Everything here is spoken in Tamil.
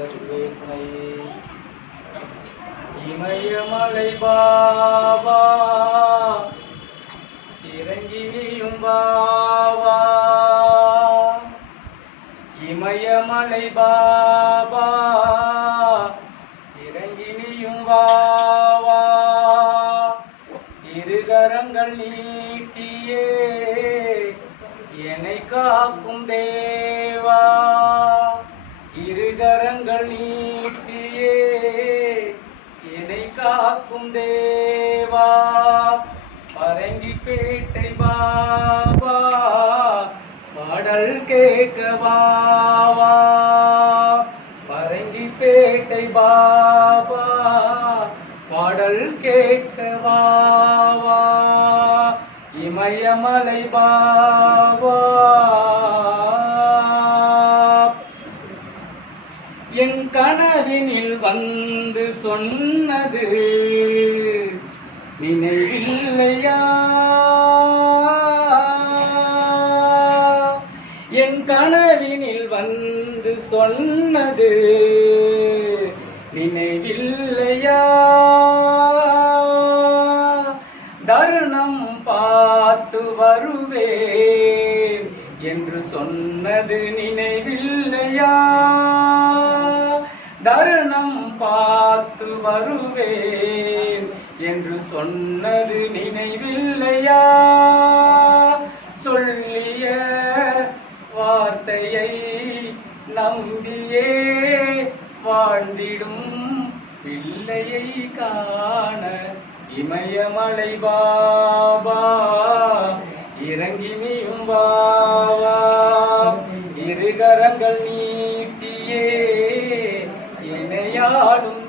வருவதற்கேற்றை இமயமலை பாபா இறங்கியும் பாபா. இமயமலை பாபா இறங்கியும் பாவா இருகரங்கள் நீட்டியே என்னை காக்கும் தேவா. கரங்கள் நீட்டியே என்னை காக்கும் தேவா பரங்கி பேட்டை பாபா பாடல் கேட்க பரங்கி பேட்டை பாபா பாடல் கேட்க இமயமலை பாபா. என் கனவினில் வந்து சொன்னது நினைவில்லையா? என் கனவினில் வந்து சொன்னது நினைவில்லையா? தருணம் பார்த்து வருவேன் என்று சொன்னது நினைவில்லையா? பார்த்து வருவேன் என்று சொன்னது நினைவில்லையா? சொல்லிய வார்த்தையை நம்பியே வாழ்ந்திடும் பிள்ளையை காண இமயமலை பாபா இறங்கி நீயும் பாவா இருகரங்கள் நீ இணையாடும்